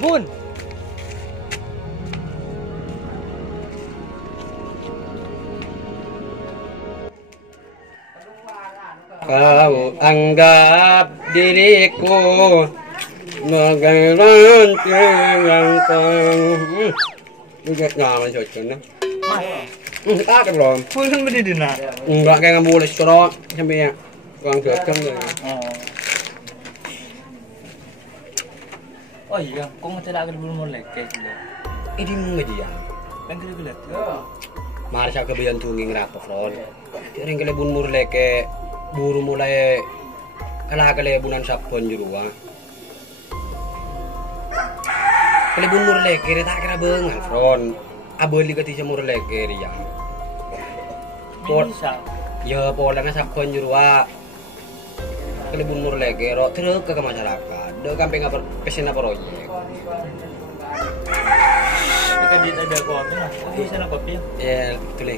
Bun. Kau anggap diriku bagaikan yang Bukan nyaman cocok nah. Tak kan belum. Pun berdiri nak. Enggak kayak nggak boleh corot sampai ya. Kurang cocok ya. Oh iya, kok nggak ada belum mulai kayak gitu. Ini mau dia. Kan kita lihat. Mari saya kebian tungi ngerapa front. Kering kele bun murle ke buru mulai kalah kele bunan sapon jurua. Kele bun murle kere tak kira bengal front. Abeli keti murle kere ya. Bisa. Ya polanya sapon jurua. Kele bun murle kere terus ke masyarakat. Do kampung apa pesina proyek. Kan dia ada kopi lah. Oke, sana kopi ya. Ya, betul.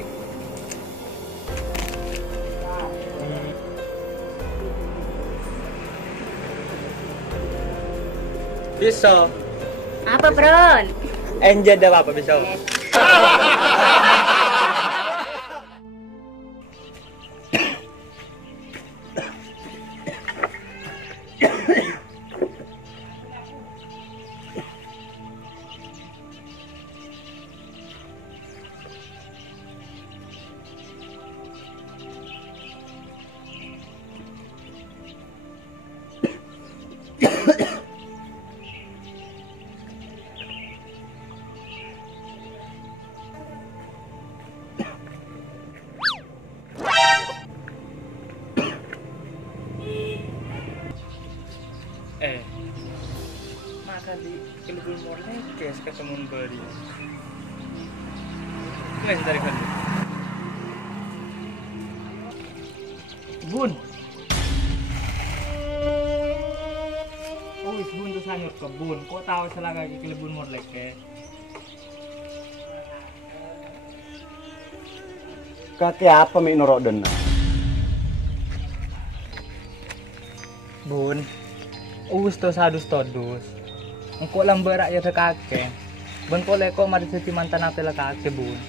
Bisa. Apa, Bron? Enja ada apa bisa? Maka di Kilbul Morne kes ketemu beri. Nggak sih tarik lagi. Bun. Oh, bun tuh sanyut kebun. Kok tahu selaga di Kilbul Morne ke? Kakek apa mi norok dena? Bun. Us to sadus todus. Engko lambe rakyat kakek. Bun ko leko mari suci mantan apel kakek bun.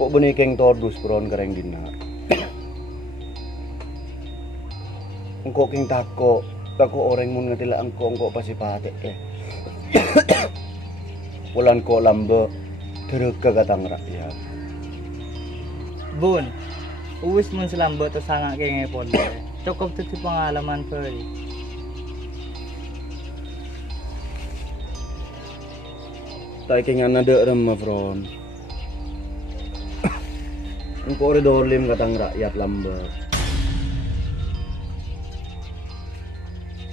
Kok benikeng todus bron kereng dina? Engko king tako orang mun ngetila engko pasti pate Pulan ko lambe terus ke katang rakyat. Bun. Uwis mun selamba to sanga kenge pole. Cukup tuh pengalaman peri. Tak king ada remah bron. Engko ore dolim katang rakyat lambe.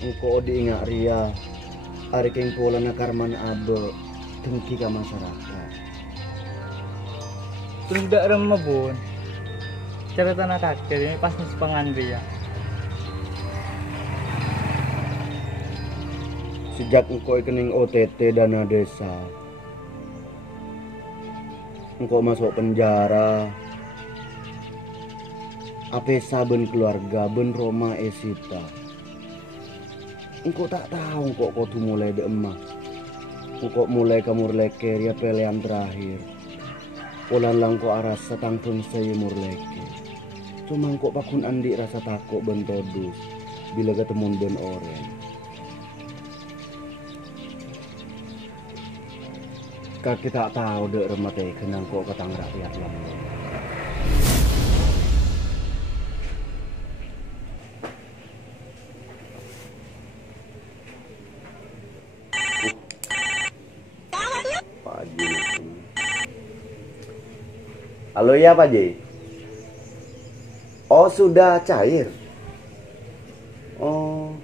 Engko diingat ria. Ari king pulan karman abe tengki ka masyarakat. Terus dak remah bun. Cerita anak kakek ini pas nih pengan dia. Sejak engkau kening OTT dana desa, engkau masuk penjara, apesa ben keluarga ben Roma Esita. Engkau tak tahu kok tuh mulai de emas, engkau mulai kamu leke ya pilihan terakhir. Ulan lang ko aras sa tangtong saya murleke. Cuma kok pakun andi rasa takut ben todus bila ketemu ben oren. Kaki tak tahu dek remate kenang kok ketang rakyat lambe. Halo ya Pak J. Oh sudah cair. Oh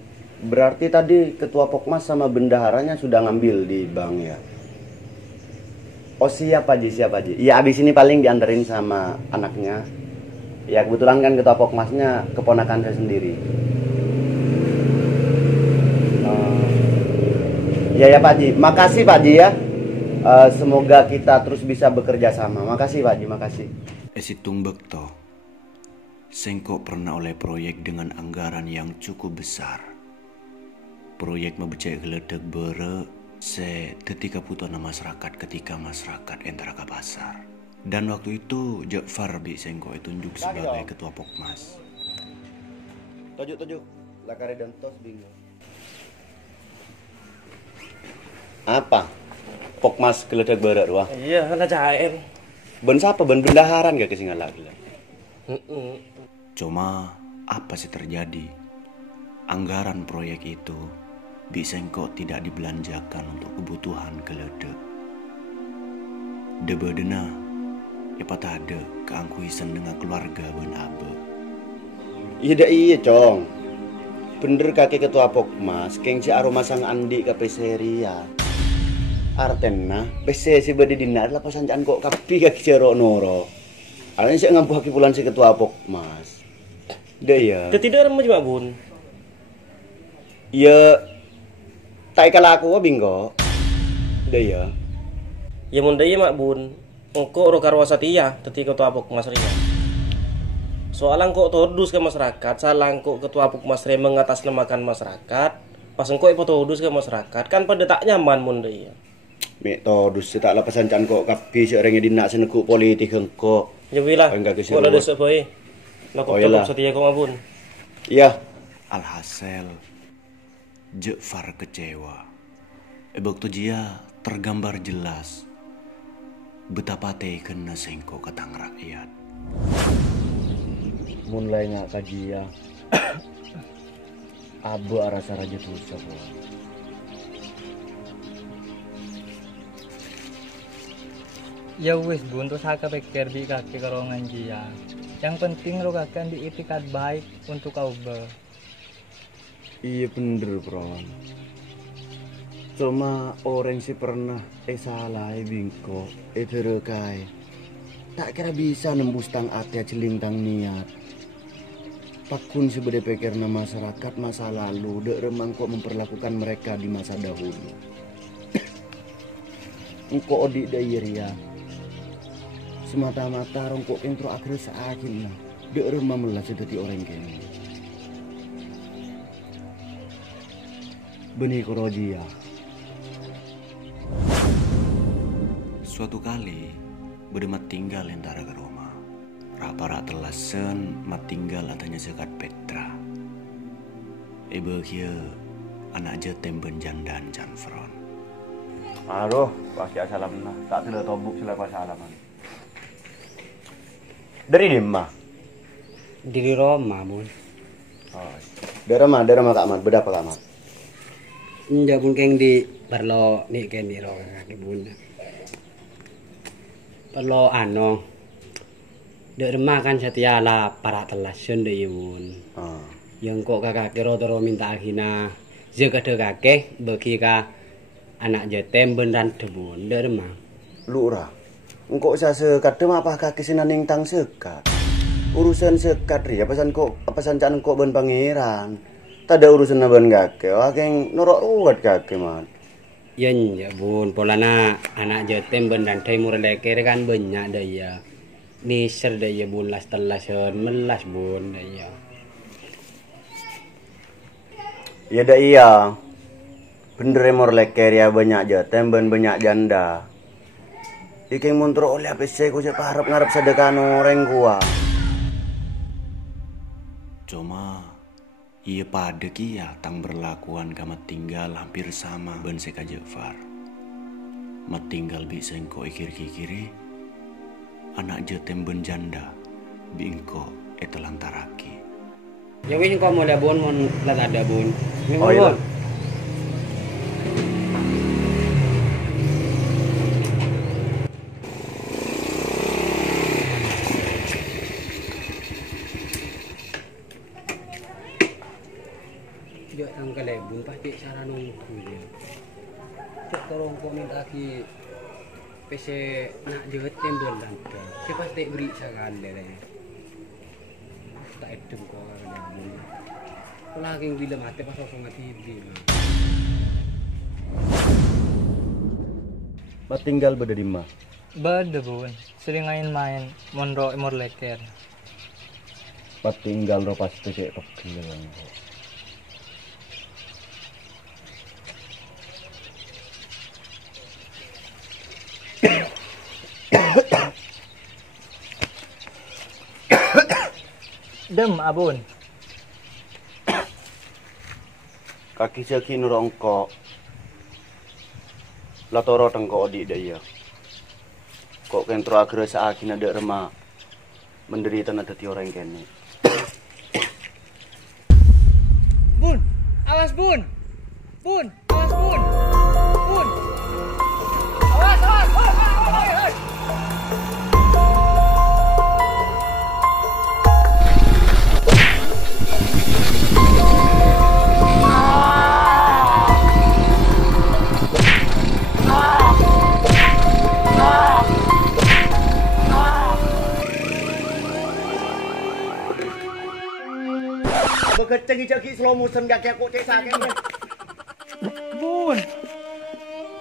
berarti tadi ketua Pokmas sama bendaharanya sudah ngambil di bank ya. Oh siap Pak J, siap Pak J. Iya abis ini paling dianterin sama anaknya. Ya kebetulan kan ketua Pokmasnya keponakan saya sendiri. Ya ya Pak J. Makasih Pak J ya. Semoga kita terus bisa bekerja sama. Makasih Pak Ji, makasih. Esitung bekto. Sengko pernah oleh proyek dengan anggaran yang cukup besar. Proyek membecek geledek bere se ketika putona masyarakat ketika masyarakat entara ke pasar. Dan waktu itu Jafar bi Sengko tunjuk sebagai ketua Pokmas. Tojuk. Lakare dan tos bingung. Apa? Pokmas geledek berat wah. Iya, kan cair. Ben siapa? Ben bendaharan gak kesingan lagi. Cuma apa sih terjadi? Anggaran proyek itu Bisengko tidak dibelanjakan untuk kebutuhan geledek. Debedena epat ada keangkuisan dengan keluarga ben abe. Iya cong. Bener kakek ketua Pokmas, kengsi aroma sang andi ke peseria. Artena, PC si bade dinar lah pasanjaan kok kapi kaki cerok noro. Alanya saya ngampu haki pulan si ketua Pokmas. Dah ya. Tidak remeh cuma bun. Ya, tak kalah aku bingo. Dah ya. Ya mun deui mak bun. Engko ro karo Satya dadi ketua Pokmas ria. Soalan kok todus ke masyarakat, salah kok ketua Pokmas ria mengatasnamakan masyarakat. Pas engko ipo todus ke masyarakat kan pada tak nyaman mun deui. Mek todus tak lah pasanjaan kok kapi seorangnya dinak senekuk politik engko. Ya wilah. Enggak Kok ada desek boy. Nak Oh, kok iyalah. Satya kok bun. Iya. Alhasil Jafar kecewa. Waktu dia tergambar jelas betapa kena Sengko ketang rakyat. Mulai ngak kaji ya. Abu rasa raja tusa kok. Ya wis bun, terus haka pikir di kaki kerongan dia. Yang penting lo kakek di itikat baik untuk kau be. Iya bener bro. Cuma orang sih pernah salah bingko terekai. Tak kira bisa nembus tang ati celintang niat. Pakun si bede pikir na masyarakat masa lalu dek remang kok memperlakukan mereka di masa dahulu. Engkau odik dairia. Semata-mata rongkok intro akhir seakin lah. Dek remang melas jadi orang kene. Benih korojia. Suatu kali berdemat tinggal antara ke Roma. Rapara telasen mat tinggal atanya sekat Petra. Kia anak jetem benjandan canfron. Aduh, pasti asalam nah. Tak tidak tobuk sila pasalaman. Dari dimma. Di Roma, Bun. Oh. Dari mana Kak Mat? Beda apa Kak Mat? Nja pun keng di perlo ni ken di Roma di Bun. Perlo ano. Dek remah kan setia lah para telasun deh Bun. Ah. Yang kok kakak kira terus minta akhina. Jaga de kakek bagi ka anak jetem beneran debun dek remah. Lurah. Engkau saya sekat dem apa kaki sinaning tang sekat. Urusan sekat ria pasan can kok ben pangeran. Tak ada urusan ben kakek. Wah keng norok ruwet kakek Mat. Yen ya Bun, polana anak jetem beneran timur leker kan banyak dah ya. Niser dah ya Bun las telasun melas Bun dah ya. Ya dah iya. Bener mor leker ya banyak jetem ben banyak janda. Iking muntro oleh apa sih ku harap ngarep sedekah orang gua. Cuma ia pada kia tang berlakuan kamat tinggal hampir sama ben seka Jafar. Mat tinggal bi Sengko ikir-kiri anak jetem ben janda bingko itu lantaraki. Ya wis kok mulai Bun mun lat ada Bun. Oh iya. Dia tang kale Bun pasti cara nunggu dia. Cek tolong kok minta ki PC nak jetem Bun dan. Dia pasti beri sakan dia. Tak edem kok ada Bun. Lagi bila mati pas langsung mati di. Mat tinggal beda di mah. Bada bun, sering main-main, monro imor leker. Pat tinggal ro pasti cek pegel. Dem abun. Kaki seki nurongko. Latoro tengko odi daya. Kok kentro agra saaki ada remah menderita dadi orang kene. Bun, awas bun. Bun, awas bun. Bun. Awas, awas. Oi. Bekeceng ijaki slow motion kaki aku cek sakit. Bun.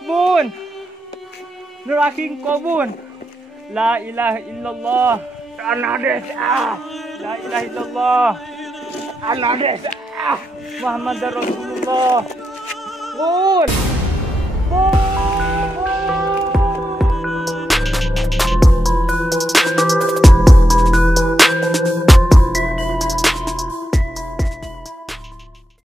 Bun. Nur aking ko bun. La ilaha illallah. Anades ah. La ilaha illallah. Anades ah. Muhammad Rasulullah. Bun. Bun.